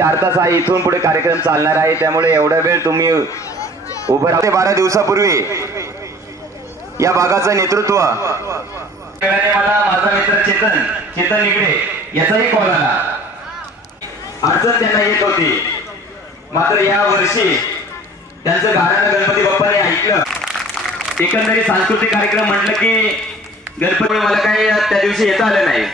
4 तास आहे, इथून पुढे कार्यक्रम चालणार आहे, त्यामुळे एवढा वेळ तुम्ही उभं राहा. 12 दिवसापूर्वी या भागाचं नेतृत्व मला माझा मित्र चेतन निगडे याचाही कॉल आला. अडचण त्यांना येत होती, मात्र या वर्षी त्यांचं गाणं गणपती बाप्पाने ऐकलं. एकंदरीत सांस्कृतिक कार्यक्रम म्हटलं की गणपती मला काही त्या दिवशी येता आलं नाही,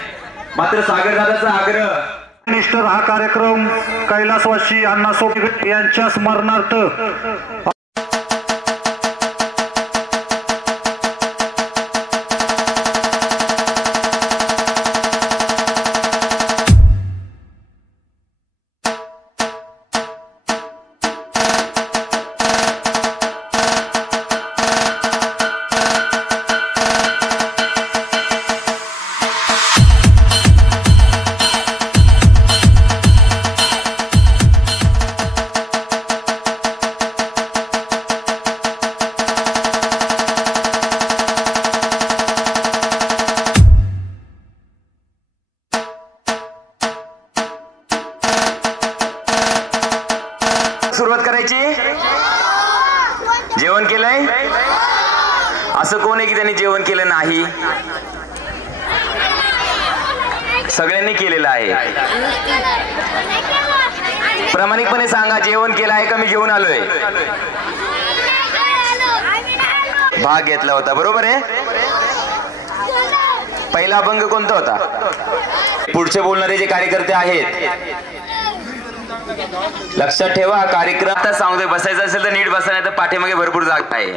मात्र सागरदादाचा आग्रह निष्ठर हा कार्यक्रम कैलासवासी अण्णासाहेब यांच्या स्मरणार्थ सुरुवात करायची. जेवण केलंय? असं कोण आहे की त्यांनी जेवण केलं नाही? सगळ्यांनी केलेलं आहे. प्रामाणिकपणे सांगा, जेवण केलं आहे का? मी घेऊन आलोय. भाग घेतला होता, बरोबर आहे. पहिला अभंग कोणता होता? पुढचे बोलणारे जे कार्यकर्ते आहेत लक्षात ठेवा, कार्यक्रम आता सांगतोय, बसायचं असेल तर नीट बसा, नाही तर पाठीमागे भरपूर जागा आहे.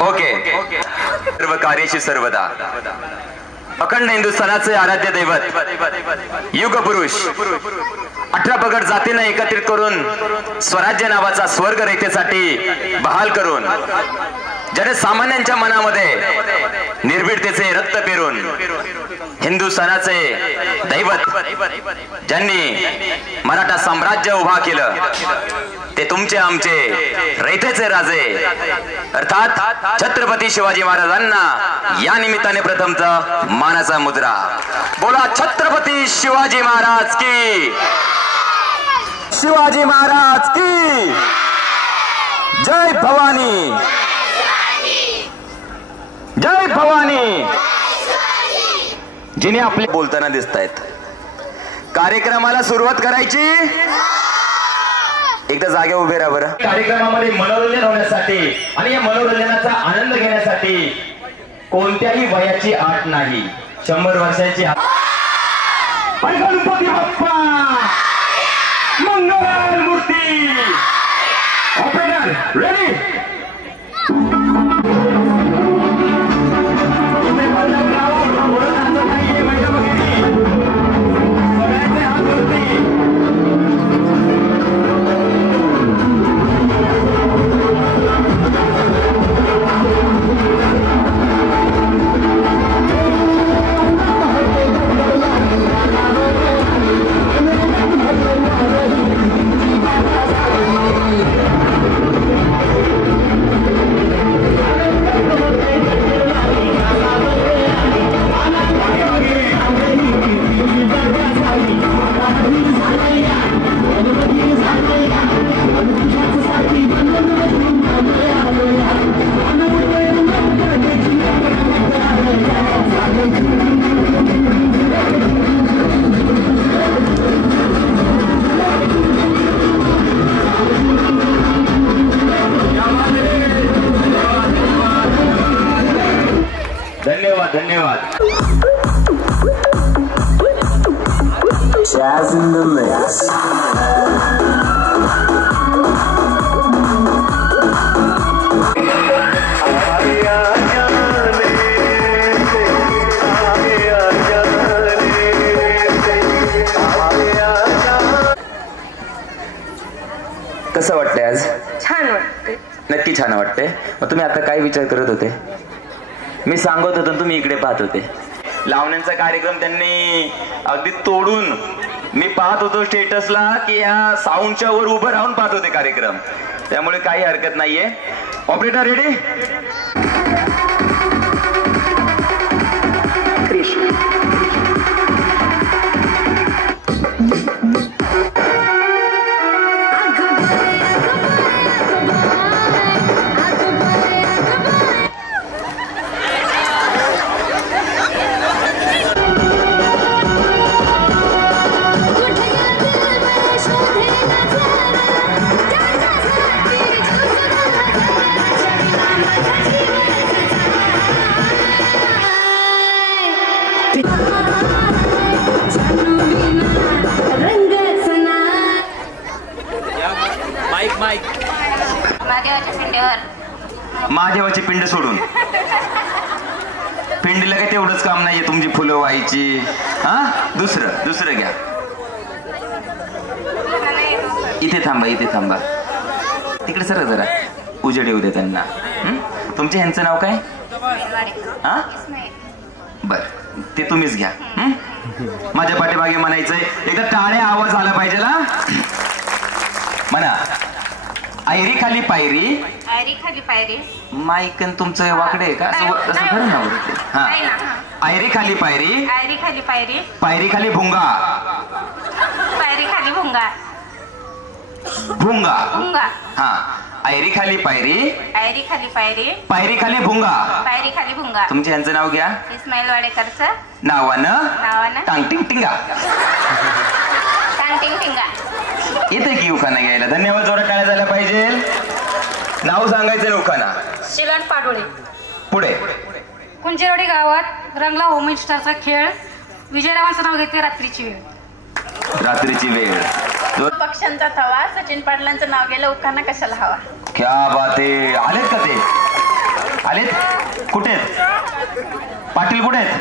ओके. सर्व कार्यशी सर्वदा अखंड हिंदुस्थानाचे आराध्य दैवत युग पुरुष 18 पगड जातींना एकत्रित करून स्वराज्य नावाचा स्वर्ग रेखेसाठी बहाल करून जनसामान्यांच्या मनामध्ये निर्भीडतेचे रक्त पेरून हिंदुस्थानाचे दैवत ज्यांनी मराठा साम्राज्य उभा केलं ते तुमचे आमचे रयतेचे राजे अर्थात छत्रपती शिवाजी महाराजांना या निमित्ताने प्रथमचा मानाचा मुद्रा. बोला छत्रपती शिवाजी महाराज की, शिवाजी महाराज की जय भवानी, जय भवानी. जिने आपले बोलताना दिसत आहेत. कार्यक्रमाला सुरुवात करायची. एकदा जागे उभे राहा बरं. कार्यक्रमामध्ये मनोरंजन होण्यासाठी आणि या मनोरंजनाचा आनंद घेण्यासाठी कोणत्याही वयाची अट नाही. 100 वर्षांची गणपती बाप्पा मंगल मूर्ती. Operator ready. धन्यवाद. Jazz in the mix. कसं वाटतंय आज? छान वाटतंय. नक्की छान वाटतंय. मग तुम्ही आता काय विचार करत होते? मी सांगत होतो, तुम्ही इकडे पाहत होते. लावण्यांचा कार्यक्रम त्यांनी अगदी तोडून, मी पाहत होतो स्टेटसला की या साऊंडच्या वर उभं राहून पाहत होते कार्यक्रम, त्यामुळे काही हरकत नाहीये. Operator ready. कृष्ण महादेवाच्या पिंडीवर. महादेवाची पिंड सोडून पिंडीला काय तेवढंच काम नाहीये तुमची फुलं व्हायची. हा दुसरं घ्या. इथे थांबा तिकडे सर जरा उजेड येऊ दे त्यांना. तुमच्या ह्यांचं नाव काय? हा बर ते तुम्हीच घ्या. माझ्या पाठीमागे म्हणायचंय एकदा टाळ्या आवाज आला पाहिजे ना. म्हणा आयरी खाली पायरी. आयरी खाली पायरी. माईकन तुमचं वाकडे आहे का? असं खरं ना. हा आयरी खाली पायरी. आयरी खाली पायरी. पायरी खाली भुंगा. पायरी खाली भुंगा. भुंगा. हा आयरी खाली पायरी. आयरी खाली पायरी. पायरी खाली भुंगा. पायरी खाली भुंगा. तुमच्या ह्यांचं नाव घ्या. इस्माईल वाडेकरचं नावानं टांगटिंग टिंगा. टांगटिंग टिंगा. येते की उखाणा घ्यायला. धन्यवाद. जोरात टाळ्या झाल्या पाहिजे. नाव सांगायचं ना उखाणा. शिलांट पाडोळे. पुढे. कुंजेवाडी गावात रंगला होम स्टारचा खेळ. विजयरावांचं नाव घेते रात्रीची वेळ. रात्रीची वेळ. पक्ष्यांचा थवा. सचिन पाटलांचं नाव गेलं. उखाणा कशाला हवा. क्या बात आहे. आलेत का ते? आलेत कुठे? पाटील कुठे आहेत?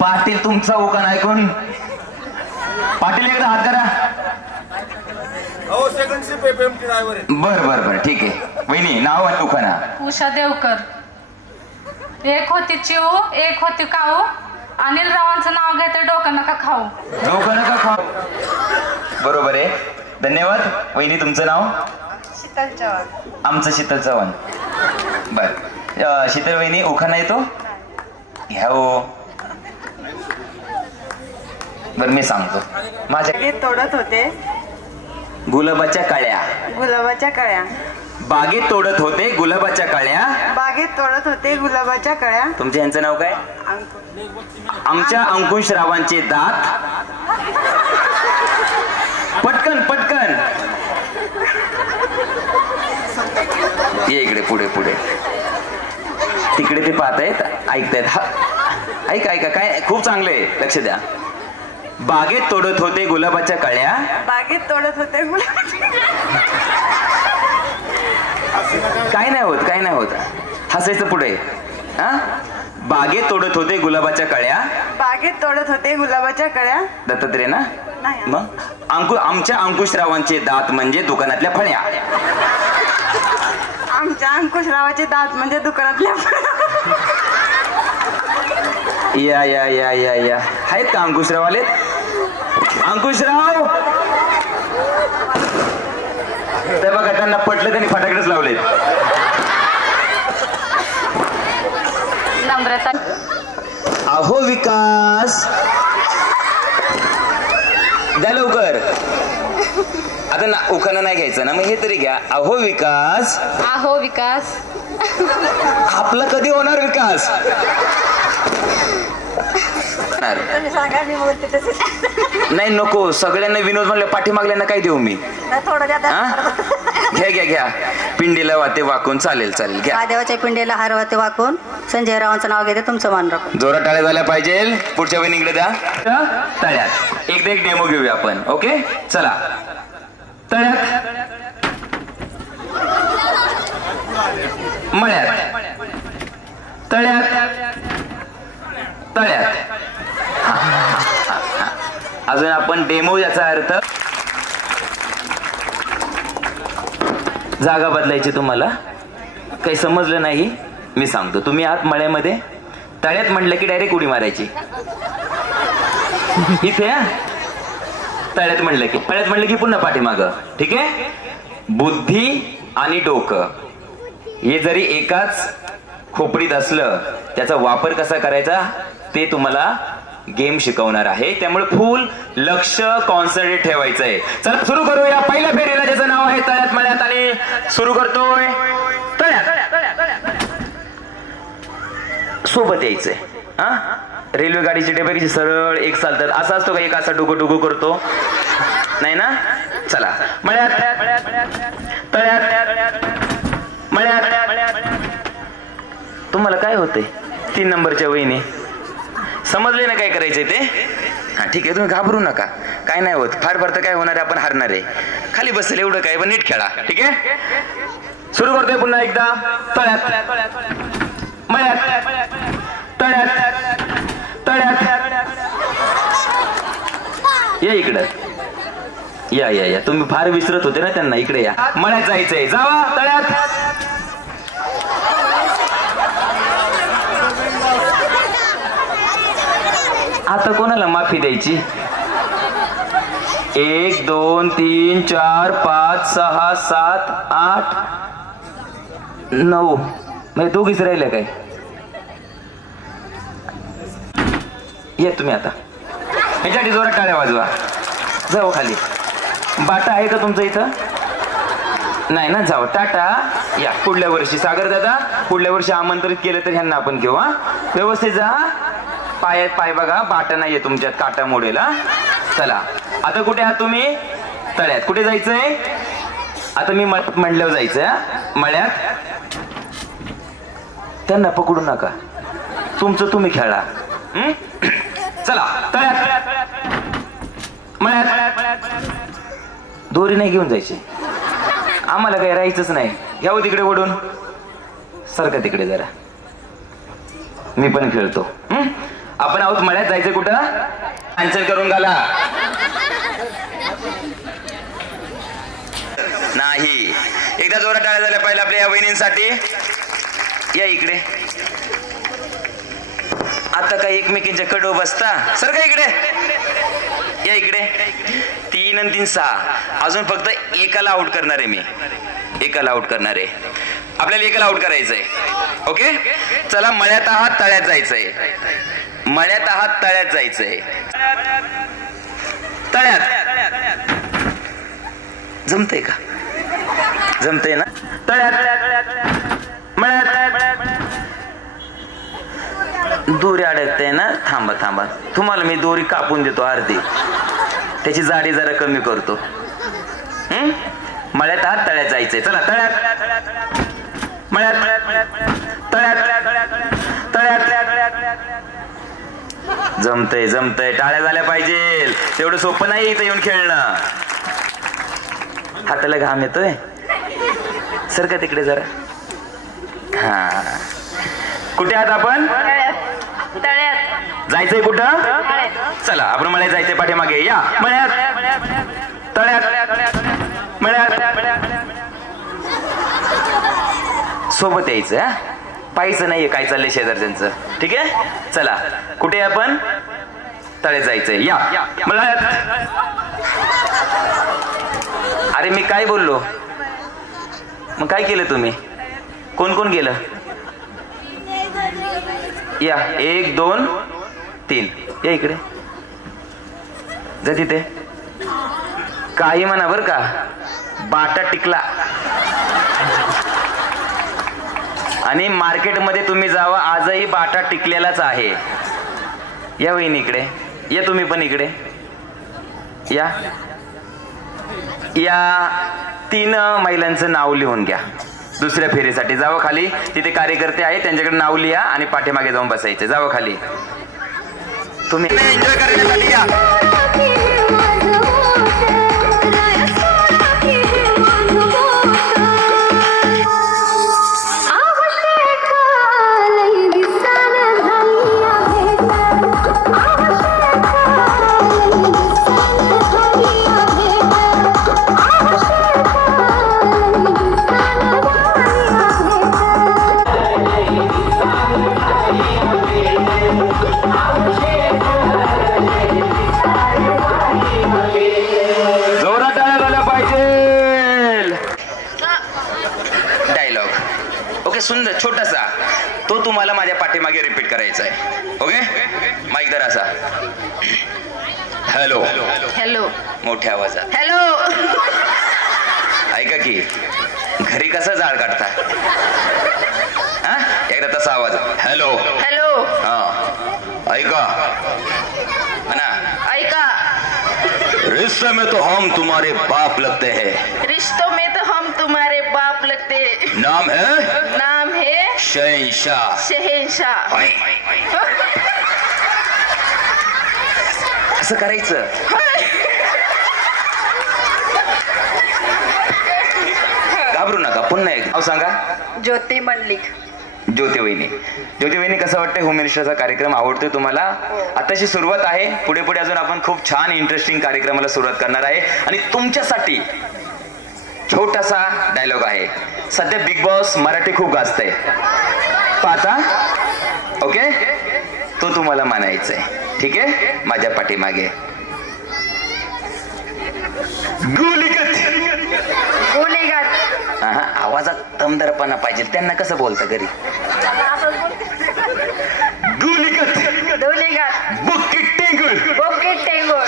पाटील तुमचा उखाणा ऐकून. पाटील एकदा हात करा. बर ठीक आहे. वहिनी नाव आहे उखाणा. उषा देवकर. एक होती चिऊ एक होती काऊ. अनिल रावांचं नाव घेते. डोकं नका खाऊ. डोकं नका खाऊ. बरोबर आहे. धन्यवाद. वहिनी तुमचं नाव? शीतल चव्हाण. आमचं शीतल चव्हाण. बर शीतल वहिनी उखाणा येतो घ्या हो. बर मी सांगतो. माझ्या तोडत होते गुलाबाच्या कळ्या. गुलाबाच्या कळ्या. बागेत तोडत होते गुलाबाच्या कळ्या. बागेत तोडत होते गुलाबाच्या कळ्या. तुमच्या यांचं नाव काय? आमच्या अंकुशरावांचे दात. पटकन ये इकडे. पुढे तिकडे ते पाहतायत ऐकतायत. ऐका काय खूप चांगलं आहे. लक्ष द्या. बागेत तोडत होते गुलाबाच्या कळ्या. बागेत तोडत होते काय नाही होत. हसायचं पुढे. हा बागेत तोडत होते गुलाबाच्या कळ्या. बागेत तोडत होते गुलाबाच्या कळ्या. दत्तात्रय ना. मग आमच्या अंकुशरावांचे दात म्हणजे दुकानातल्या फळ्या. आमच्या अंकुशरावाचे दात म्हणजे दुकानातल्या फळ्या. या आहेत का अंकुशराव आले? अंकुशराव ते बघा त्यांना पटलं. त्यांनी फटाकडेच लावले. नम्रता. अहो विकास द्या लवकर. आता ना उखाणा नाही घ्यायचं ना. मग हे तरी घ्या. अहो विकास. अहो विकास. आपला कधी होणार विकास? नाही नको. सगळ्यांना विनोद म्हणले. पाठीमागल्यांना काय देऊ मी? घ्या. पिंडीला वाते वाकून. चालेल घ्या. महादेवाच्या पिंडीला हार वाते वाकून. संजय रावांचं नाव घेते. तुमचं मान राखून. जोरात टाळ्या झाल्या पाहिजे. पुढच्या वहिनीकडे द्या तळ्यात. एकदा एक डेमो घेऊया आपण. ओके चला. तळ्यात मळ्यात. तळ्यात. अजून आपण डेमो याचा अर्थ जागा बदलायची. तुम्हाला काही समजलं नाही मी सांगतो. तुम्ही आत मळ्यामध्ये. तळ्यात म्हणलं की डायरेक्ट उडी मारायची. इथे तळ्यात म्हणलं की पुन्हा पाठीमाग. ठीक आहे. बुद्धी आणि डोकं हे जरी एकाच खोपडीत असलं त्याचा वापर कसा करायचा ते तुम्हाला गेम शिकवणार आहे. त्यामुळे फुल लक्ष कॉन्सन्ट्रेट ठेवायचं आहे. चला सुरू करूया पहिल्या फेरीला ज्याचं नाव आहे तळ्यात मळ्यात. आणि सुरू करतोय तळ्यात. सोबत यायचंय. हा रेल्वे गाडीचे डबे कशी सरळ एक चालतात. असा असतो का एक असा डुगू करतो? नाही ना. चला मळ्यात. तुम्हाला काय होतंय? 3 नंबरच्या वहिनी समजले ना काय करायचंय ते? हा ठीक आहे. तुम्ही घाबरू नका. काय नाही होत, फार फार तर काय होणार आहे, आपण हारणार आहे. खाली बसेल एवढं काय, पण नीट खेळा. ठीक आहे, सुरू करतोय पुन्हा एकदा. तळ्यात मळ्यात तळ्यात तळ्यात. या इकडं, या या या. तुम्ही फार विसरत होते ना त्यांना. इकडे या. मळ्यात जायचंय, जावा तळ्यात. आता कोणाला माफी द्यायची? 1 2 3 4 5 6 7 8 9 म्हणजे दोघीच राहिले काय? या तुम्ही आता. ह्याच्यासाठी जोरात टाळ्या वाजवा. जाऊ खाली. बाटा आहे का तुमचं इथं? नाही ना, जाऊ. टाटा. या पुढल्या वर्षी सागर दादा, पुढल्या वर्षी आमंत्रित केलं तर ह्यांना आपण घेऊ. हा, व्यवस्थित जा. पायात पाय बघा, बाटा नाहीये तुमच्यात, काटा मोडेल. चला आता कुठे आहात तुम्ही? तळ्यात. कुठे जायचंय आता? मी म्हणल्यावर जायचंय. मळ्यात. त्यांना पकडू नका, तुमचं तुम्ही खेळा. चला तळ्यात मळ्यात. दोरी नाही घेऊन जायची, आम्हाला काही राहायचंच नाही. घ्यावं तिकडे ओढून. सारखं तिकडे जरा, मी पण खेळतो. आपण आहोत मळ्यात. जायचं कुठं? आन्सर करून घाला. नाही. एकदा जोरात टाळ्या झाल्या पाहिजे आपल्या या वहिनींसाठी. या इकडे. आता काही एकमेकींच्या कडो बसता. सर का इकडे? या इकडे. 3 आणि 3 6. अजून फक्त एकाला आउट करणार आहे मी. एकाला आउट करणार आहे आपल्याला. एकाला आउट करायचंय. ओके, चला. मळ्यात आहात, तळ्यात जायचंय. मळ्यात आहात, तळ्यात जायचंय. तळ्यात जमतंय का? जमतंय ना? तळ्यात मळ्यात. दोरी अडकते ना. थांबा थांबा, तुम्हाला मी दोरी कापून देतो अर्धी. त्याची जाडी जरा कमी करतो. मळ्यात आहात, तळ्यात जायचंय. चला तळ्यात मळ्यात तळ्यात. जमतंय जमतंय. टाळ्या झाल्या पाहिजे. तेवढं सोपं नाही इथं येऊन खेळणं. हाताला घाम येतोय. सर का तिकडे जरा. हा, कुठे आहात आपण? तळ्यात. जायचंय कुठं? चला आपण मळ्यात जायचंय. पाठीमागे या. मळ्यात तळ्यात मळ्यात. सोबत यायचं. पाहायचं नाहीये काय चाललंय शेजारच्यांचं. ठीक आहे, चला. कुठे आपण? तळ्यात जायचंय. या मळ्यात. अरे मी काय बोललो? मग काय केलं तुम्ही? कोण कोण गेलं? या 1 2 3. या इकडे. जा तिथे. काही म्हणा बर का, बाटा टिकला. आणि मार्केटमध्ये तुम्ही जावा, आजही बाटा टिकलेलाच आहे. या वहिनी इकडे. या तुम्ही पण इकडे या. या 3 महिलांचं नाव लिहून घ्या. दुसऱ्या फेरीसाठी जावं खाली. तिथे कार्यकर्ते आहेत, त्यांच्याकडे नाव लिहा आणि पाठीमागे जाऊन बसायचे. जावं खाली. तुम्ही एन्जॉय करण्यासाठी या. सुंदर छोटासा तो तुम्हाला माझ्या पाठीमागे रिपीट करायचा आहे. ओके, माईक जरा असा. Hello hello. मोठ्या आवाजात हॅलो. ऐका की, घरी कसं जाळ काढता? हा, एकदा तसा आवाज. Hello hello. हा, ऐका ना. ऐका. रिश्ते में तो हम तुम्हारे बाप लगते हैं. रिश्तों में तो हम तुम्हारे बाप लगते हैं. नाम है शहंशाह. शहंशाह. असं करायचं. नाव सांगा. ज्योती मंडलिक. ज्योती वहिनी कसं वाटतंय होम मिनिस्टरचा कार्यक्रम आवडतोय तुम्हाला? आताशी सुरुवात आहे, पुढे पुढे अजून आपण खूप छान इंटरेस्टिंग कार्यक्रमाला सुरुवात करणार आहे. आणि तुमच्यासाठी छोटासा डायलॉग आहे. सध्या बिग बॉस मराठी खूप गाजतंय पाहता, ओके? तो तुम्हाला म्हणायचंय, ठीक आहे? माझ्या पाठीमागे आवाजात दमदारपणा पाहिजे. त्यांना कसं बोलतं घरी?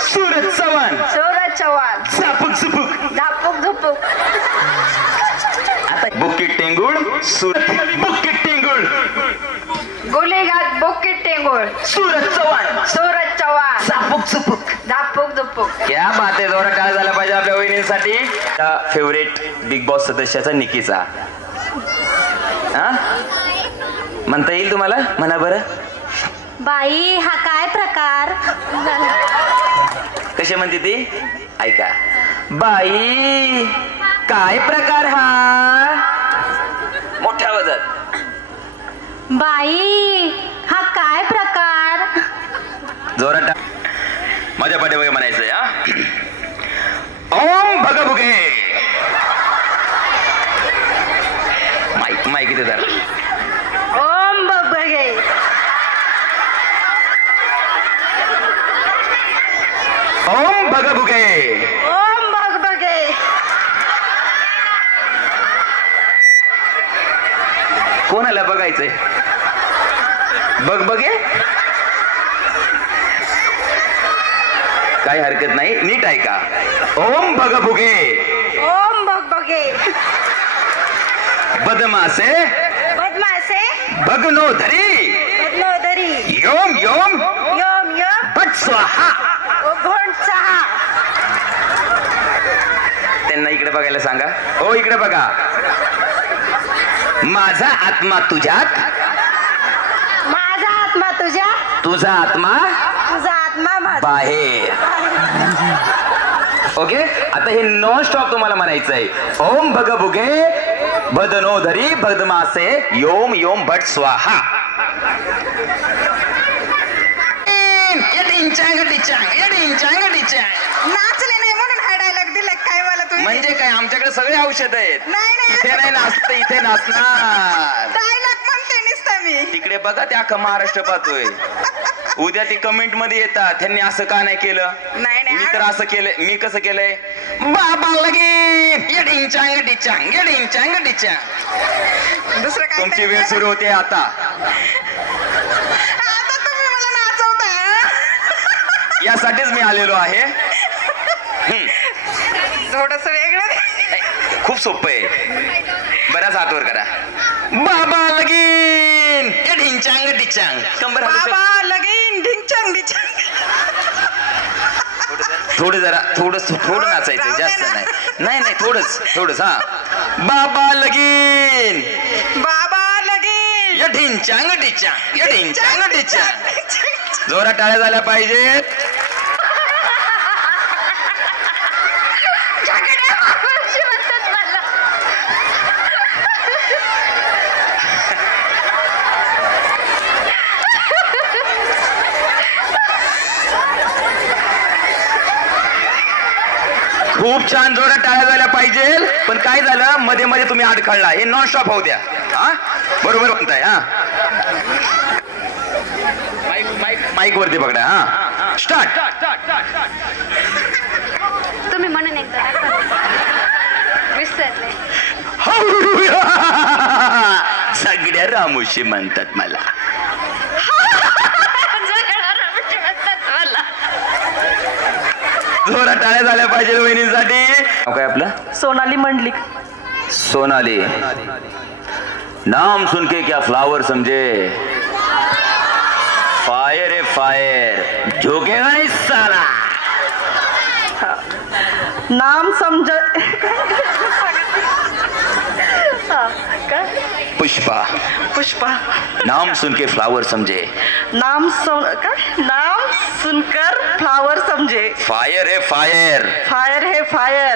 सूरज चव्हाण झापूक झुपूक. आता बुक्की टेंगुळ बुक्की टेंगुळ गोलीघाट बोके टेंगोळ सूरज चव्हाण झापूक झुपूक. क्या बात आहे. जोरात टाळ्या झाला पाहिजे आपल्या वहिनींसाठी. फेवरेट बिग बॉस सदस्याचा निकीचा हा म्हणता येईल तुम्हाला? म्हणा बरं. बाई हा काय प्रकार? कशी म्हणते ती? ऐका. बाई काय प्रकार हा? मोठ्या आवाजात. बाई हा काय प्रकार? जोरात माझ्या पाठीमागे म्हणायचंय. हा ओम भगभुगे. माईक इथे धर. ओम भगभगे. ओम भगभुगे. ओम भगभगे. कोणाला बघायचंय? बघबगे. काही हरकत नाही, नीट ऐका. ओम भगभुगे. ओम भगभगे. बदमासे भग्नोधरी. योम योम भट स्वाहा. त्यांना इकडे बघायला सांगा. ओ इकडे बघा. माझा आत्मा तुझ्यात. माझा आत्मा तुझ्यात. तुझा आत्मा बाहेर. ओके. आता हे नॉन स्टॉप तुम्हाला म्हणायचंय. ओम भगभुगे बदनोधरी बदमासे योम योम भट स्वाहा. नाचले नाही म्हणून हा डायलॉग दिला काय मला तुम्ही? म्हणजे काय? आमच्याकडे सगळे औषध आहेत. इथे नाही नाचत, इथे नाचणार. डायलॉग म्हणते नुसतं मी. तिकडे बघा, ते अख्खा महाराष्ट्र पाहतोय. उद्या ते कमेंट मध्ये येतात, त्यांनी असं का नाही केलं? मी तर असं केलंय. मी कसं केलंय? बाबा लगीन दुसरं काय? तुमची वेळ सुरू होते आता. तुम्ही मला नाचवता. यासाठीच मी आलेलो आहे. थोडस वेगळं. खूप सोपं आहे. बराच हातवर करा. बाबा लगीन ढिंचांग डिचांग. कंबर बाबा लगीन ढिंचांग डिचांग. थोडं नाचायचं, जास्त नाही. थोडंच. हा बाबा लगीन ढिंचांग डिचांग. जोरात टाळ्या झाल्या पाहिजेत. खूप छान. जोरात टाळ्या झाल्या पाहिजे. पण काय झालं, मध्ये मध्ये तुम्ही अडखळला. हे नॉन स्टॉप होऊ द्या. हा बरोबर म्हणताय. हा माईक वरती पकडा. हा स्टार्ट. तुम्ही म्हणून एकदा विसरले. सगळ्या रामोशी म्हणतात मला. जोरात टाळ्या झाल्या पाहिजे वहिनीसाठी. काय आपलं? सोनाली मंडलिक. सोनाली. नाम सुन के क्या फ्लावर समझे. फायर है फायर. झोकेगा नहीं साला. नाम समझ. पुष्पा. नाम सुन के फ्लावर समझे. नाम सुनकर फ्लावर समझे. फायर है फायर. फायर है फायर.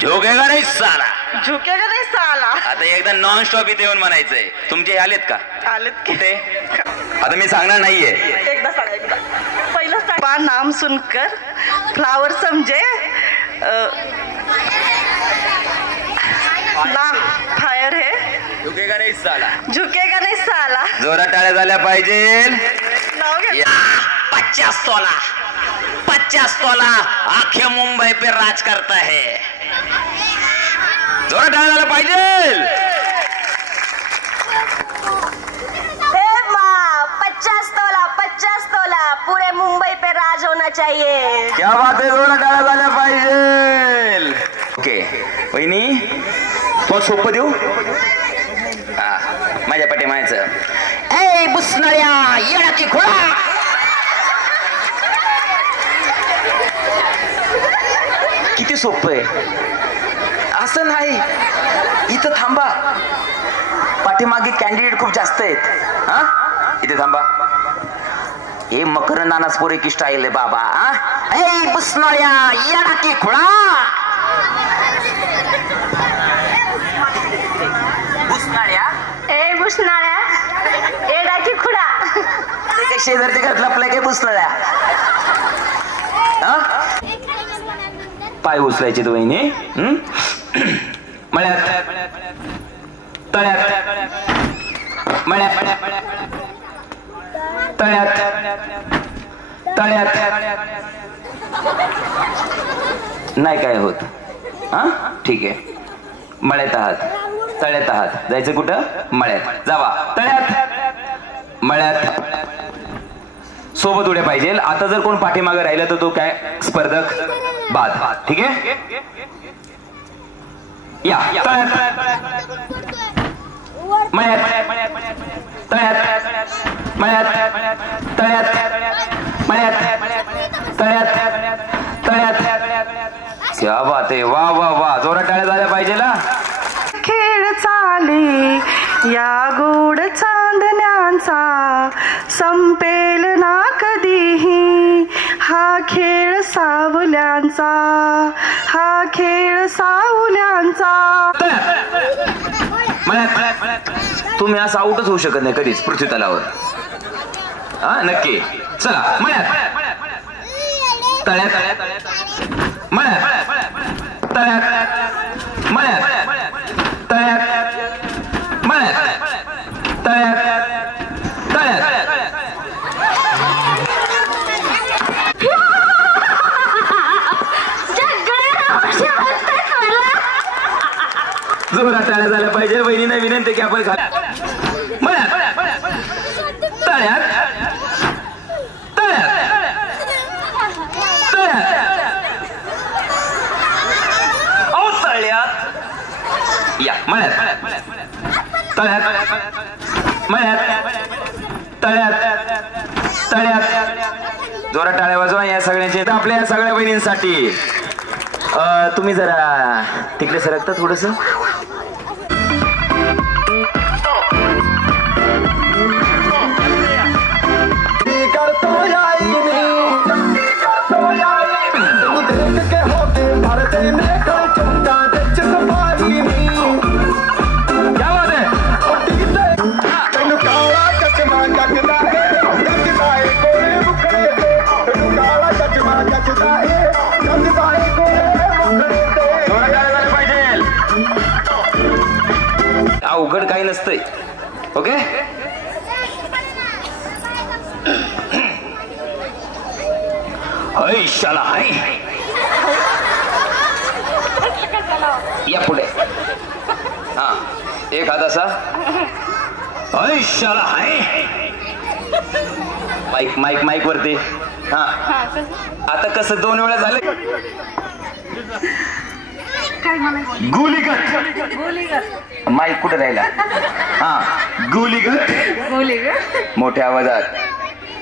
झोकेगा नहीं साला. झुकेगा नाही साला. आता एकदा नॉन स्टॉप इथे येऊन म्हणायचंय. तुमचे आलेत का? आलेत की. कुठे? आता मी सांगणार नाहीये. एकदा सांगा एकदा. पहिलं स्टार्ट. नाम सुनकर फ्लावर समजे ना फायर है. झुकेगा नाही साला. झुकेगा नहीं साला. जोरात टाळ्या झाल्या पाहिजे. नाव घे. 50 तोला आखे मुंबई पे राज करता है. जोरात टाळ्या झाल्या पाहिजे. 50 तोला पूरे मुंबई पे राज होना चाहिए. क्या बात आहे. जोरात टाळ्या झाल्या पाहिजे. ओके वहिनी तो सोपं देऊ. हा माझ्या पाठी म्हणायचं ए बुसणाऱ्या येडा की खोळा. किती सोपं आहे. असं नाही. इथं थांबा. पाठीमागे कॅन्डिडेट खूप जास्त आहेत. हा इथे थांबा. हे मकर नानासपोरे की स्टाईल आहे बाबा. ए बुसणाऱ्या येडा की खोळा. बुसनाळ्या एडा की खुडा. शेजारच्या घरात लपलाय काय बुसणाऱ्या. पाय उचलायचे तो वहिनी. मळ्यात तळ्यात मळ्यात तळ्यात तळ्यात नाही काय होत. हा ठीक आहे. मळ्यात आहात तळ्यात आहात. जायचं कुठं? मळ्यात. जावा तळ्यात मळ्यात. सोबत उड्या पाहिजे. आता जर कोण पाठीमागे राहिला तर तो काय स्पर्धक बाद. ठीक आहे. या तळ्यात मळ्यात तळ्यात मळ्यात तळ्यात मळ्यात तळ्यात तळ्यात. क्या बात आहे. वा वा वा. जोरात टाळ्या झाल्या पाहिजे ना. खेळ चाले या गोड चांदण्यांचा संपेल ना कधीही. हा खेळ सावल्यांचा. हा खेळ सावल्यांचा. तुम्ही असं आऊटच होऊ शकत नाही कधीच पृथ्वी तलावर. हा नक्की. चला मळ्यात तळ्यात मळ्यात तळ्यात मळ्यात तळ्यात मळ्यात तळ्यात तळ्यात. जोरात टाळ्या झाल्या पाहिजे. वहिनीने विनंती की आपण मळ्यात तळ्यात तळ्यात तळ्यात अहो तळ्यात. या मळ्यात तळ्यात मळ्यात तळ्यात तळ्यात. जोरात टाळ्या वाजवा या सगळ्यांचे. आपल्या या सगळ्या बहिणींसाठी. तुम्ही जरा तिकडे सरकता थोडस. अवघड काही नसतंय. ओके. शाला हाय. या पुढे. हा एक हात असा. शाला हाय. माईक माईक माईक वरती. हा आता कसं 2 वेळा झाले. गुलीगत. माईक कुठे राहिला. हा गुलीगत. मोठ्या आवाजात.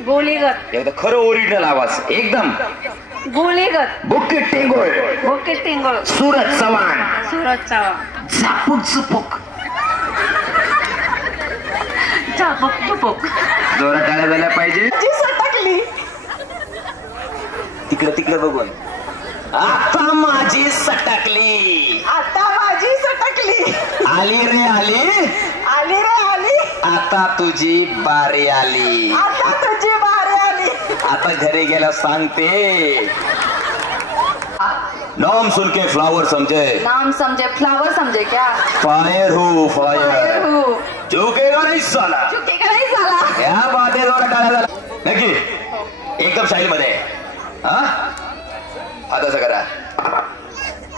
गोलीगत. एकदा खरं ओरिजिनल आवाज एकदम. गोलीगत. बुके टेंगोळ. सूरज चव्हाण. झापूक चुपूक. जोरात टाळ्या झाल्या पाहिजे. तिकडे तिकडे बघून. आता माझी सटकली. आता माझी सटकली. टाकली. आली रे आली, आली रे आली, आता तुझी बारी आली. आता तुझी बारी आली. आता घरी गेला सांगते. नाम सुन के फ्लावर समझे, नाम समझे फ्लावर समझे क्या? फायर हो फायर, हूँ. झुकेगा नहीं साला. चुकीचा नाही झाला. या बाते जोरा टाळ्या झाला नक्की एकदम स्टाईल मध्ये. हा आता असं करा,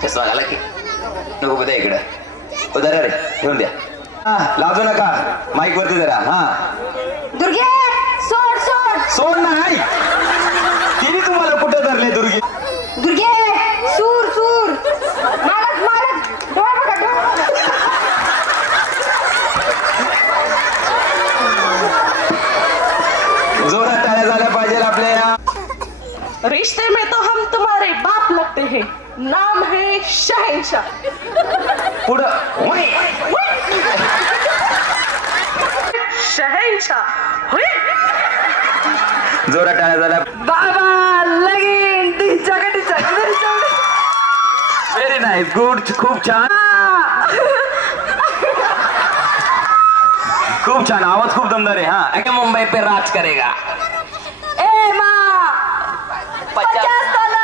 चष्मा घाला की नको बघा इकडं उदारा रे ठेवून द्या. लाजू नका माईक वरती जरा. हा दुर्गे सोड सोड सोड नाही, तिने तुम्हाला कुठं धरले दुर्गे. दुर्गे सूर सूर मालक मालक डोळा बघा डोळा बघा. जोरात टाळ्या झाल्या पाहिजे आपल्या. रिश्ते में तो हम तुम्हारे बाप लगते हैं. नाम है शहंशाह. पुढं शहंशाह हुई. जोरात टाळ्या झाल्या. बाबा लगीन व्हेरी नाईस, गुड, खूप छान खूप छान, आवाज खूप दमदार आहे. हा मुंबई पे राज करेगा. ए माँ 50 साल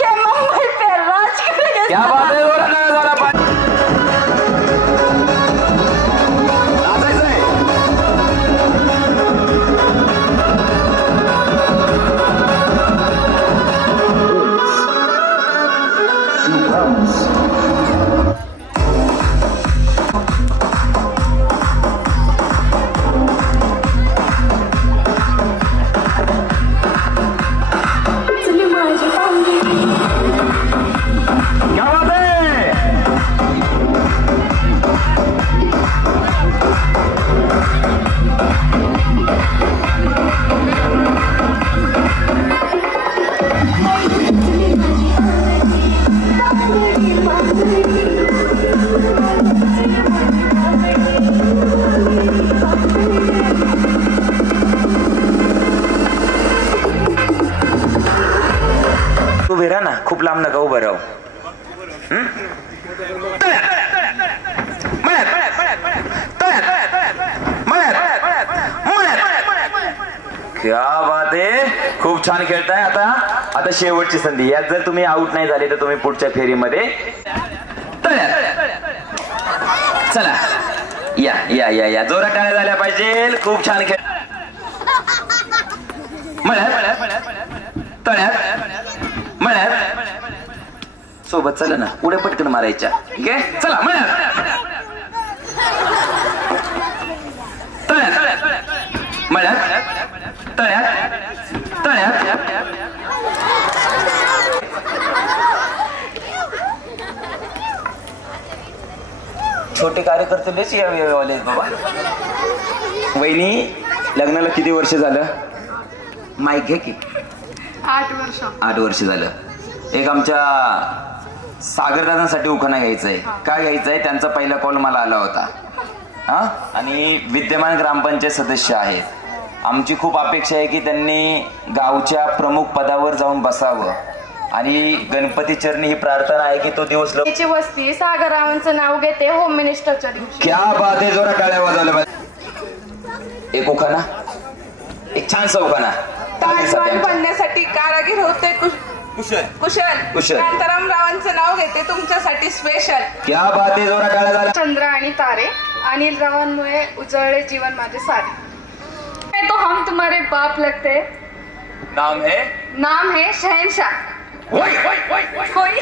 के मुंबई पे राज करेगा. क्या बात आहे. जोरात टाळ्या झाल्या पाहिजे. उभे राहा ना, खूप लांब नका उभं राहू. क्या बात आहे, खूप छान खेळताय. आता शेवटची संधी, यात जर तुम्ही आउट नाही झाले तर तुम्ही पुढच्या फेरीमध्ये. चला या या या या, जोरात टाळ्या झाल्या पाहिजे. खूप छान खेळ. सोबत चला ना, उड्या पटकन मारायच्या. ठीक आहे, चला छोटे कार्यकर्ते लयच यावेवाले बाबा. वहिनी, लग्नाला किती वर्ष झालं? माईक घे की. 8 वर्ष झालं. एक आमच्या सागरदादांसाठी उखाणा घ्यायचंय. काय घ्यायचंय? त्यांचा पहिला कॉल मला आला होता. हा, आणि विद्यमान ग्रामपंचायत सदस्य आहेत. आमची खूप अपेक्षा आहे की त्यांनी गावच्या प्रमुख पदावर जाऊन बसावं, आणि गणपती चरणी ही प्रार्थना आहे की तो दिवस वस्ती सागररावांचं नाव घेते होम मिनिस्टरच्या दिवशी. क्या बात आहे. जोरा टाळ्या वाजवल्या पाहिजे. एक उखाणा, एक छानसा उखाणा. ताजमहल बनण्यासाठी कारागीर होते कुशल. शांताराम रावांचं नाव घेते तुमच्यासाठी स्पेशल. क्या बात आहे. जोरा टाळ्या झाल्या. चंद्र आणि तारे, अनिल रावांमुळे उजळले जीवन माझे सारे. तो हम तुम्हारे बाप लगते. नाम है शहंशाह. कोई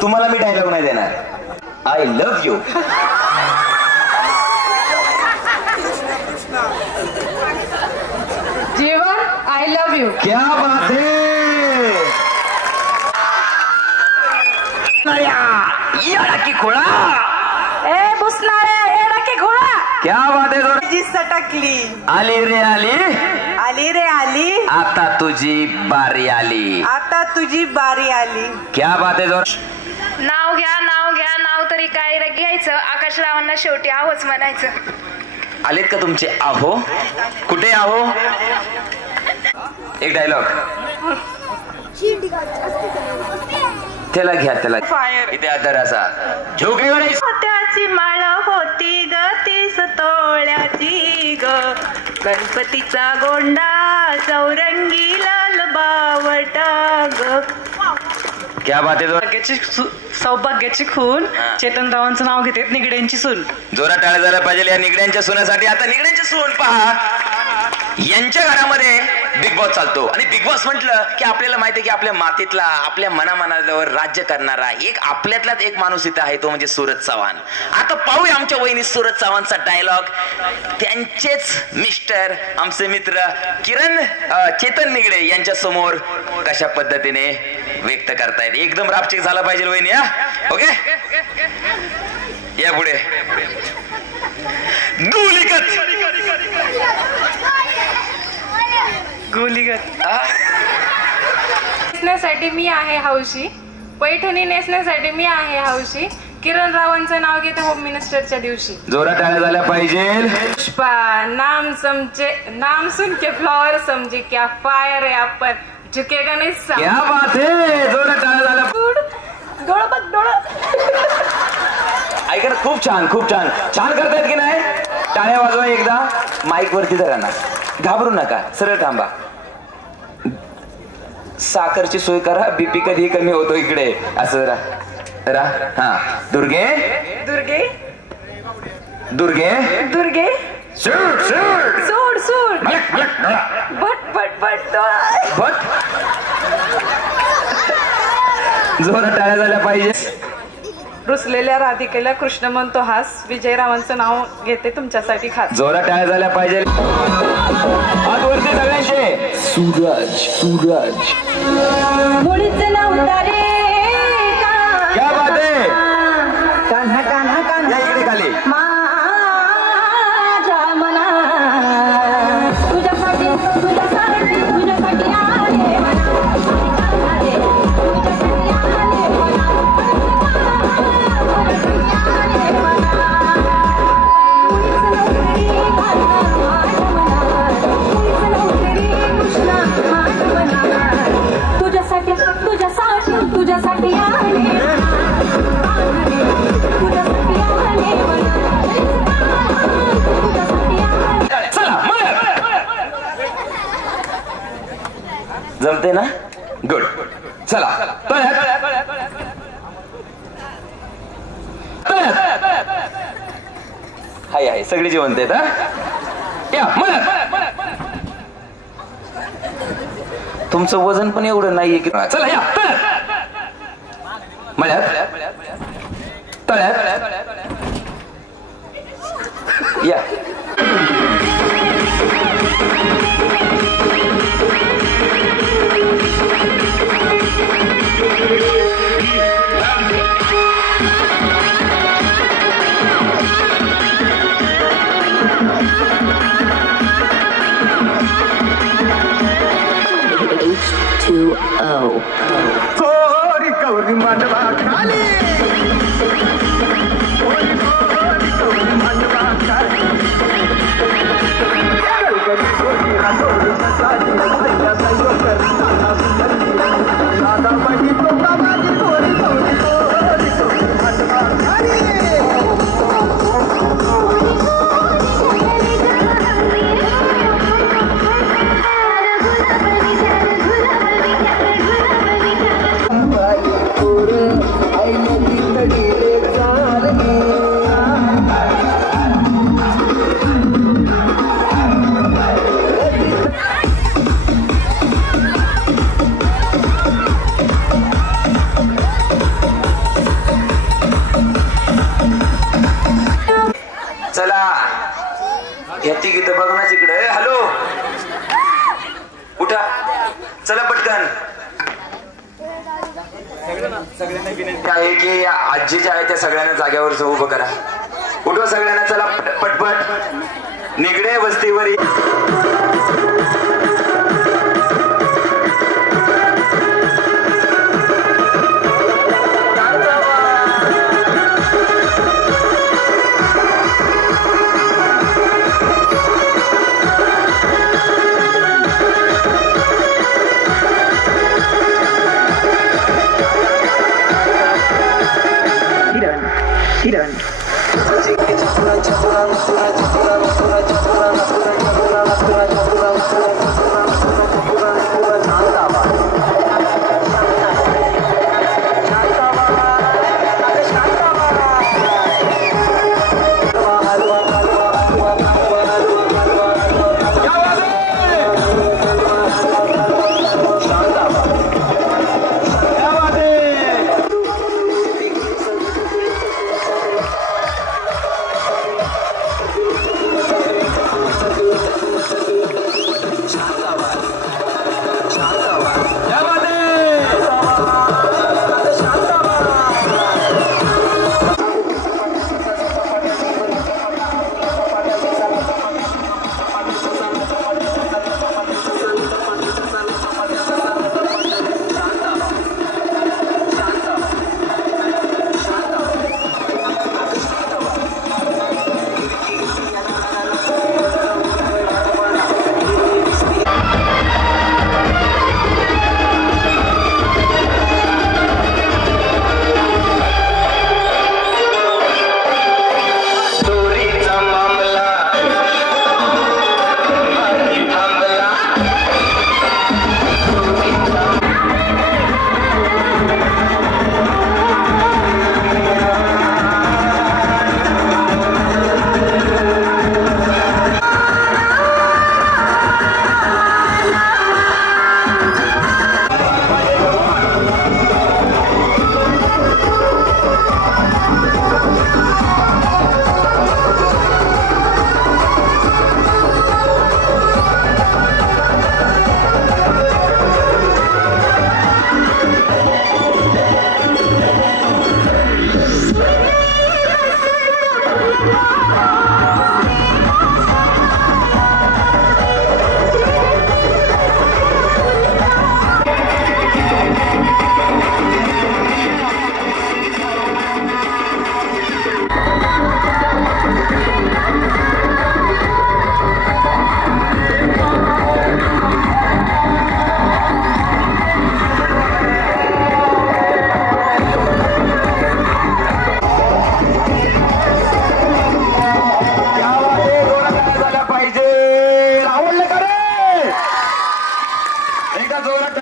तुम्हाला मी डायलॉग नाही देणार. I love you. Jeevan I love you. क्या बात है. की खोळा. ए बुसणाऱ्या येडा की घोडा. क्या बात आहे. जी सटकली. आली रे आली, आली रे आली, आता तुझी बारी आली. आता तुझी बारी आली. क्या बात आहे. जोर. नाव घ्या नाव तरी काय घ्यायचं. आकाशरावांना शेवटी आहोच म्हणायचं. आलेत का तुमचे आहो? कुठे आहो? एक डायलॉग. त्याला घ्या त्याला इथे आदर असा झोके गणेश. त्याची माळ होती ग 30 तोळ्याची ग, गणपतीचा गोंडा चौरंगी लाल बावटा ग. क्या बात आहे. सौभाग्याची खून चेतनरावांचं नाव घेते निगड्यांची सून. जोरात टाळ्या झाल्या पाहिजे या निगड्यांच्या सुनासाठी. आता निगड्यांची सून पहा, यांच्या घरामध्ये बिग बॉस चालतो आणि बिग बॉस म्हटलं की आपल्याला माहिती आहे की आपल्या मातीतला आपल्या मनावर राज्य करणारा एक आपल्यातलाच एक माणूस इथं आहे, तो म्हणजे सूरज चव्हाण. आता पाहूया आमच्या वहिनी सूरज चव्हाणचा डायलॉग. त्यांचेच मिस्टर आमचे मित्र किरण चेतन निगडे यांच्या समोर कशा पद्धतीने व्यक्त करतायत. एकदम रापचेक झाला पाहिजे वहिनी. हा ओके, या पुढे. नेसण्यासाठी मी आहे हौशी, पैठणी नेसण्यासाठी मी आहे हौशी, किरण रावांचं नाव घेते होम मिनिस्टरच्या दिवशी. जोरात टाळ्या झाल्या पाहिजे. पुष्पा नाम सुन के फ्लॉवर समझे क्या फायर है अपन झुकेगा नहीं. क्या बात है. जोरात टाळ्या झाल्या. डोळं बघ डोळं. ऐका, खूप छान खूप छान छान करतायत की नाही. टाळ्या वाजवा एकदा. माईक वरती धरा ना, घाबरू नका, सरळ थांबा. साखरची सोय करा, बीपी कधी कमी होतो इकडे. असं रा. हा. दुर्गे दुर्गे दुर्गे दुर्गे सूड सूड सूड सूड भट भट भट भट. जोरात टाळ्या झाल्या पाहिजे. रुसलेल्या राधिकेला कृष्ण म्हणतो हास, विजयरावांचं नाव घेते तुमच्यासाठी खास. जोरात टाळ्या झाल्या पाहिजे. हात वरती सगळ्यांचे. सूरज सूरज मुळीच नव्हता रे क्या बात आहे. कान्हा कान्हा कान्हा या इकडे खाली. माझ्या मना तुझ्यासाठी तुझ्यासाठी तुझ्यासाठी आले मना. तुझ्यासाठी तुझ्यासाठी तुझ्यासाठी आले जमते ना. गुड. चला हाय आहे सगळे जेवण देत. या तुमचं वजन पण एवढं नाहीये की. चला या मळ्यात तळ्यात या. H2O. ह्याची गीत बघ ना तिकडे. हॅलो उठा चला पटकन. सगळ्यांना विनंती आहे की आजी ज्या आहे त्या सगळ्यांना जाग्यावर उभं करा. उठवा सगळ्यांना. चला पटपट. निगडे वस्तीवरी किरण.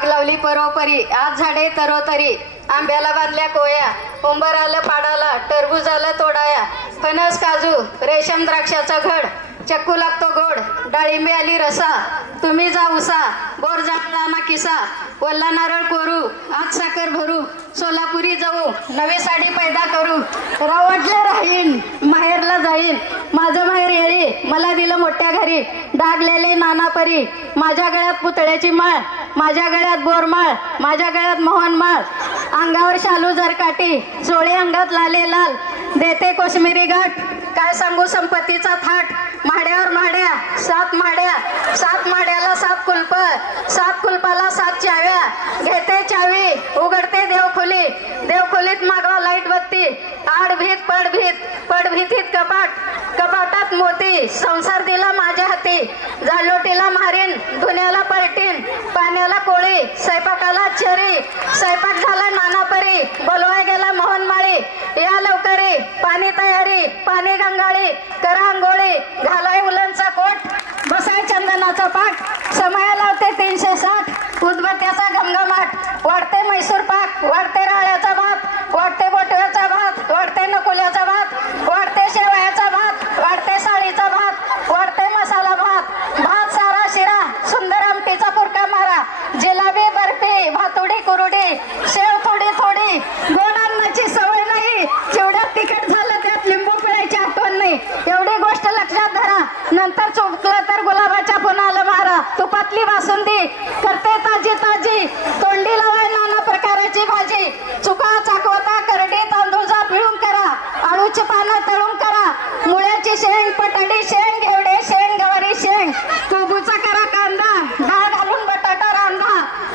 लावली परोपरी आज झाडे तरोतरी आंब्याला बांधल्या कोया उंबराला पाडाला टरबूजाला तोडाया फणस काजू रेशम द्राक्षाचा घड चक्कू लागतो गोड डाळिंबी आली रसा तुम्ही जा उसा बोर जांभळा ना किसा वल्ला नारळ कोरू आज साखर भरू सोलापुरी जाऊ नवी साडी पैदा करू रावटले राहीन माहेरला जाईन माझं माहेर येई मला दिलं मोठ्या घरी डागलेले नानापरी माझ्या गळ्यात पुतळ्याची माळ माझ्या गळ्यात बोरमाळ माझ्या गळ्यात मोहनमाळ अंगावर शालू जरकाटी चोळे अंगात लाले लाल देते कोशमिरी घाट काय सांगू संपत्तीचा थाट माड्यावर माड्या सात माड्याला सात कुलप सात कुलपाला सात चाव्या घेते चावी उघडते देवखोलीत मागवा लाईट बत्ती आडभीत पडभीतीत कपाटात मोती संसार दिला माझ्या हाती जाळलोटीला मारीन धुण्याला पलटीन पाण्याला कोळी स्वयंपाकाला चरी स्वयंपाक झाला नानापरी बोलवाय गेला मोहनमाळी या लवकरी पाणी तयारी पाणी गंगाळी करा अंघोळी घालाय उलनचा कोट बसाय चंदनाचा पाठ समय लावते 360 उदबत्त्याचा घमघमाट वाढते मैसूर पाक वाढते राळ्याचा भात वाढते बोटव्याचा भात वाढते नकुल्याचा भात वाढते शेवयाचा भात वाढते साळीचा भात वाढते मसाला भात सारा शिरा सुंदर आमटीचा पुरका मारा जिलाबी बर्फी भातुडी कुरुडी शेव थोडी गोड अन्नाची सवय नाही जेवढ्यात तिखट झालं त्यात लिंबू पिळायची आठवण नाही एवढी गोष्ट लक्षात धरा नंतर चुकलं तर गुलाबाच्या पुन्हाला मारा तुपातली बासुंदी करते ताजी तोंडी लावाय नाना प्रकाराची भाजी चुका चाकवता करडी तांदूळचा पिळून करा आळूची पानं तळून करा मुळ्याची शेंग पटाडी शेंग घेवडे शेंग गवारी शेंग कोबूचा करा कांदा डाळ घालून बटाटा रांधा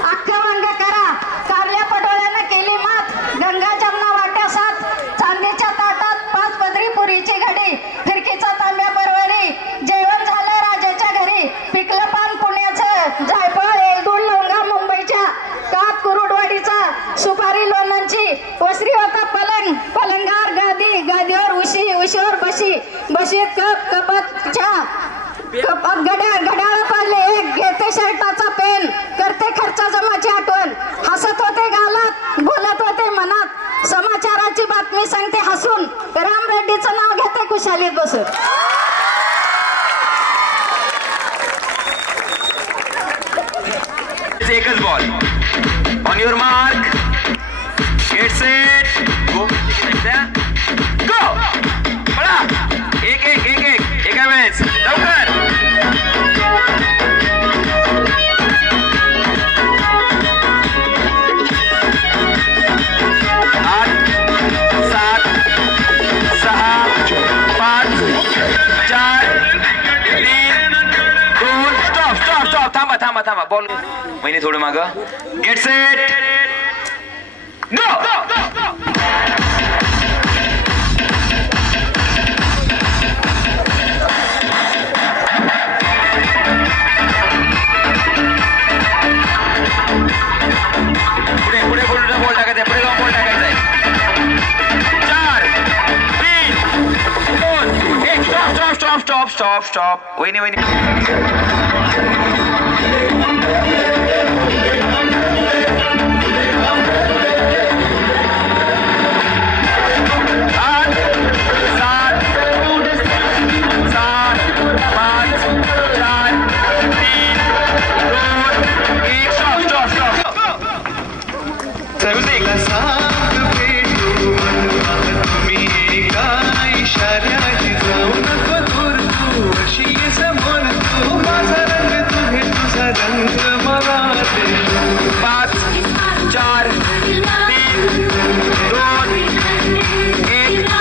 अख्खं वांग करा कारल्या पटोळ्यानं केली मात गंगा जमना वाट्या सात चांदीच्या ताटात 5 पदरी पुरीची घडी फिरकीचा तांब्या परवरी जेवण झालं राजाच्या घरी पिकलं पान पुण्याचं जायफळ एलदूड लवंगा बशीत कप कपात चहा कपात घड्याळ पाडले एक घेते शर्टाचा पेन करते खर्चा जमाची आठवण हसत होते गालात बोलत होते मनात समाचाराची बातमी सांगते हसून राम रेड्डीचं नाव घेते खुशालीत बसून. एकच ball. On your mark get set go. पळा. एक एका वेळेस लवकर. 8 7 6 5 4 3 2 स्टॉप. थांबा बॉल वहिनी थोडं माग. Get set no. पुढे बॉल टाकायचा. पुढे जाऊन बॉल टाकायचा. 4 3 2 1 स्टॉप. वहिनी 5 4 3 2 1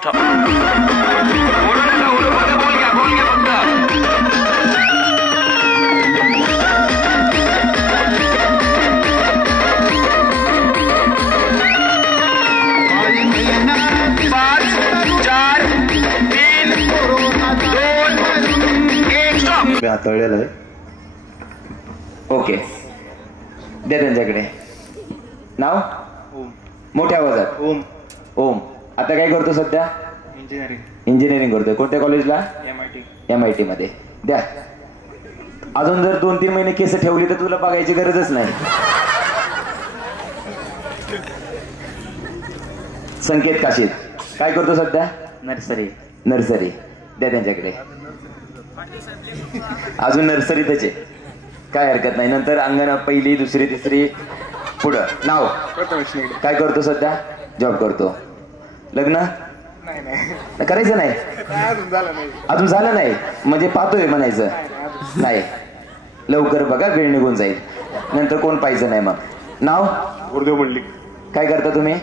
स्टॉप. बोल घ्या हाताळलेलं आहे. ओके द्या त्यांच्याकडे. नाव मोठ्या आवाजात. ओम. आता काय करतो सध्या? इंजिनिअरिंग करतोय. कोणत्या कॉलेजला? MIT मध्ये. द्या. अजून जर 2-3 महिने केस ठेवली तर तुला बघायची गरजच नाही. संकेत काशीद. काय करतो सध्या? नर्सरी. द्या त्यांच्याकडे. अजून नर्सरीतच आहे. काय हरकत नाही. नंतर अंगणा 1ली 2री 3री पुढं. नाव काय करतो सध्या? जॉब करतो. लग्न करायचं नाही? अजून झालं नाही म्हणजे पाहतोय म्हणायचं नाही. लवकर बघा वेळ निघून जाईल. नंतर कोण पाहिजे नाही. मग नाव? गुरुदेव मंडलिक. काय करता तुम्ही?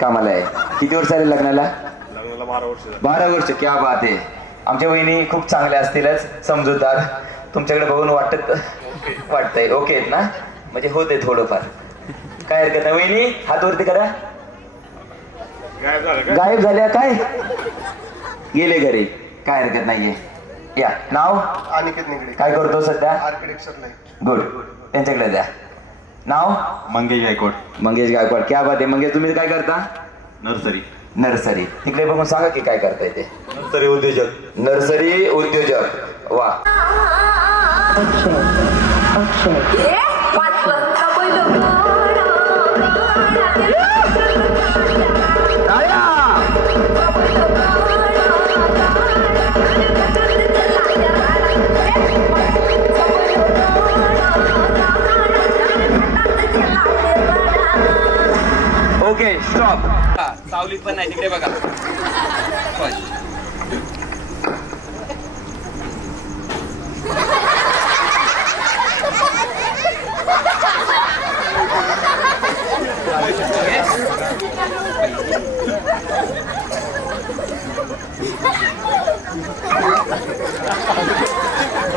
कामाला आहे. किती वर्ष आले लग्नाला? 12 वर्ष. क्या बात आहे. आमच्या वहिनी खूप चांगल्या असतीलच, समजूतदार. तुमच्याकडे बघून वाटतंय ओके आहेत ना? म्हणजे होते थोडंफार. काय हरकत नाही. वहिनी हात वरती करा. गायब झाल्या काय? गेले घरी. काय हरकत नाहीये. या. नाव? अनिकेत निगडे. काय करतो सध्या? आर्किटेक्चर. गुड. त्यांच्याकडे द्या. नाव? मंगेश गायकवाड. क्या बात आहे. मंगेश तुम्ही काय करता? नर्सरी. तिकडे बघून सांगा की काय करताय ते. नर्सरी उद्योजक. वा. Okay stop. सावलीत पण नाही तिकडे बघा.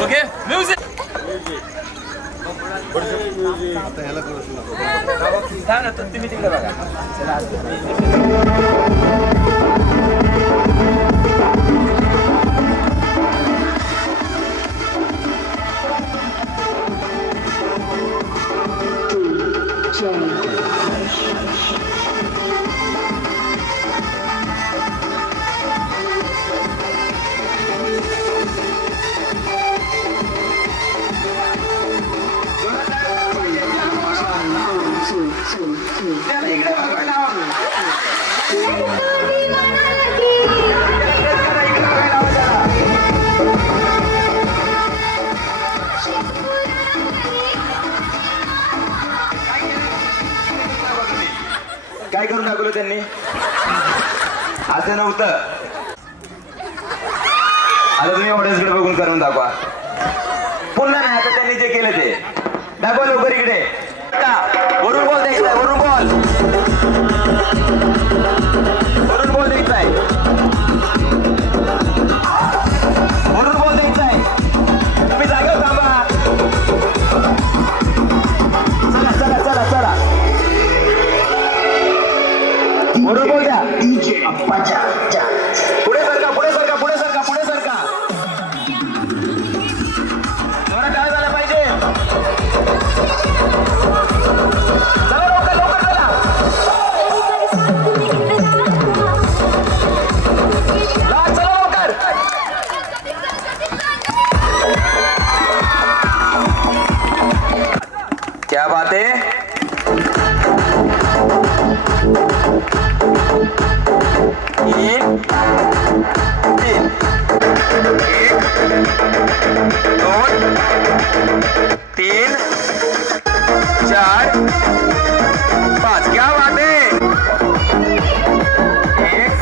ओके म्युझिक तुम्ही तिकडे बघा. काय करून दाखवलं त्यांनी? असं नव्हतं. आता तुम्ही ऑडियन्सकडे बघून करून दाखवा. पुन्हा नाही, आता त्यांनी जे केलं ते दाखवा लवकर इकडे. वरून बॉल द्यायचा आहे, वरून बॉल द्यायचा आहे, वरून बॉल द्यायचा आहे. तुम्ही जागेवर थांबा. चला चला चला चला, वरून बॉल द्या. पुढे सरका, पुढे सरका, पुढे सरका, पुढे सरका. थोडा काय झाला पाहिजे. चला लवकर लवकर चला. चला लवकर. क्या बात है. तीन तीन, एक दोन तीन चार पाच. क्या बात है. एक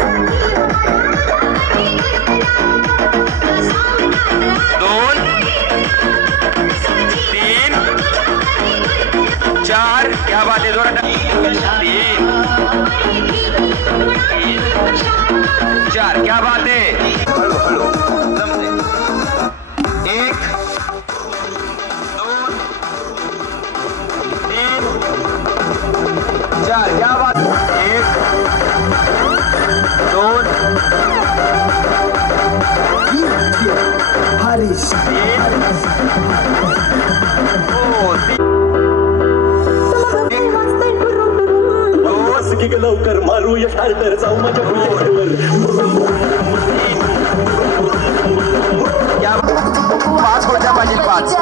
दोन तीन चार. क्या बात है. दोन तीन चार. क्या बात है. हळू हळू जमते. एक दोन तीन चार. क्या बात. एक दोन लवकर मारूया स्टार्टर जाऊ माझ्या बुलेटवर. पाच खुर्च्या पाहिजे. पाच.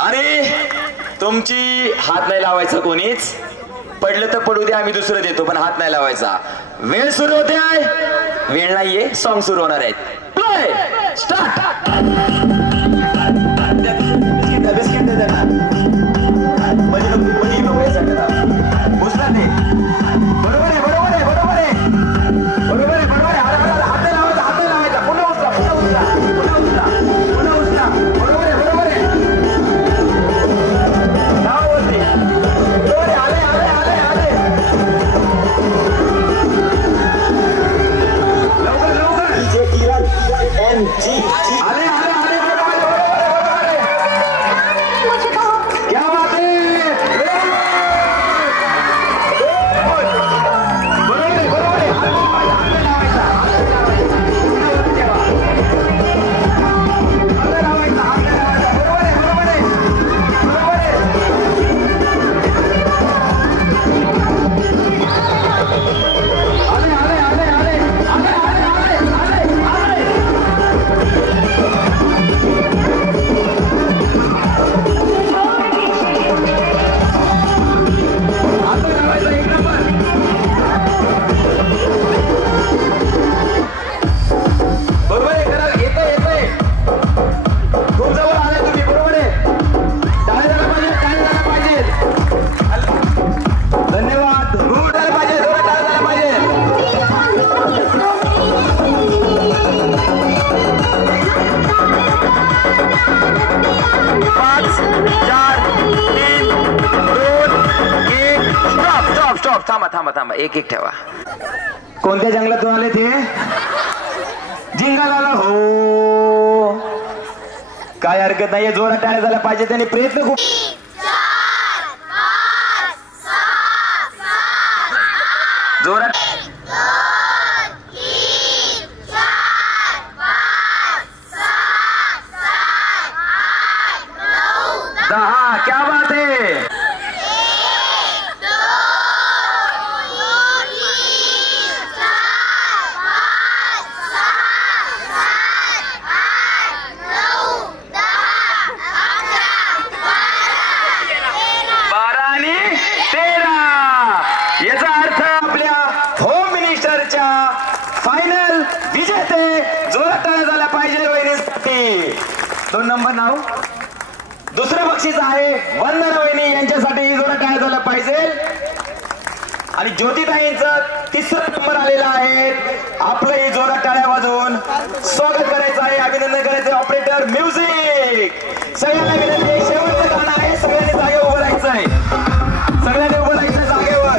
अरे तुमची हात नाही लावायचा कोणीच. पडलं तर पडू दे, आम्ही दुसरं देतो, पण हात नाही लावायचा. वेळ सुरू होते आहे. वेळ नाहीये, सॉंग सुरू होणार आहेत. Play start. बिस्किट दे त्यांना. घुसला ते. बरोबर आहे, बरोबर आहे, बरोबर आहे, बरोबर आहे, बरोबर आहे. हात नाही लावायचा, हात नाही लावायचा. पुन्हा उचला, पुन्हा उचला, पुन्हा उचला, पुन्हा उचला. बरोबर आहे, बरोबर आहे. लावावरती. बरोबर आहे. आले आले आले आले. लवकर लवकर. आले आले आले. क्या बात है. थांबा एक ठेवा. कोणत्या जंगलातून आले ते? जिंगाला हो. काय हरकत नाहीये, जोरात टाळ्या झाल्या पाहिजे. त्यांनी प्रयत्न खूप. जोरात. 10. क्या बात है. याचा अर्थ आपल्या होम मिनिस्टरच्या फायनल विजेते. जोरात टाळ्या झाल्या पाहिजे वहिनीसाठी. 2 नंबर नाव. दुसरं बक्षीस आहे वंदना वहिनी यांच्यासाठी. जोरात टाळ्या झाल्या पाहिजे. आणि ज्योतिताईंचं 3रा नंबर आलेला आहे. आपलंही जोरात टाळ्या वाजवून स्वागत करायचं आहे, अभिनंदन करायचं. Operator music. सगळ्यांना विनंती आहे, शेवटचं गाणं आहे. सगळ्यांनी जागेवर उभं राहायचं आहे. सगळ्यांनी उभं राहायचं जागेवर.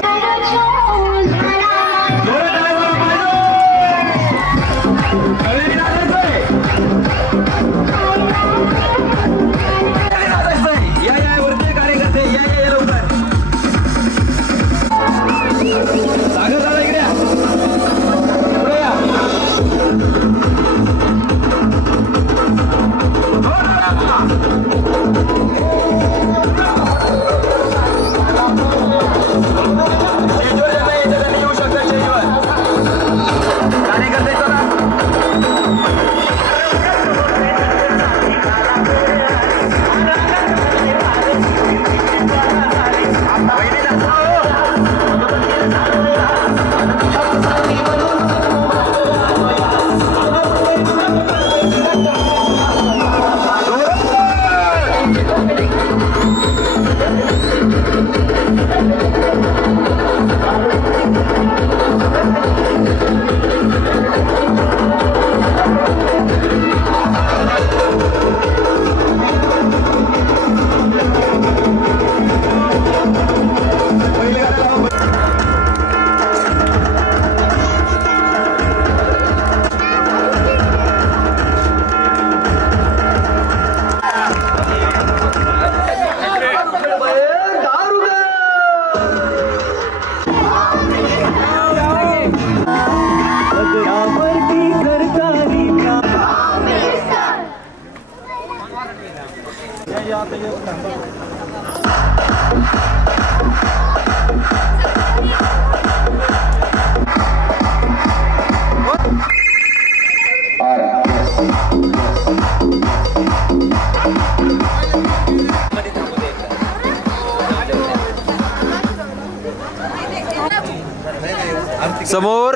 समोर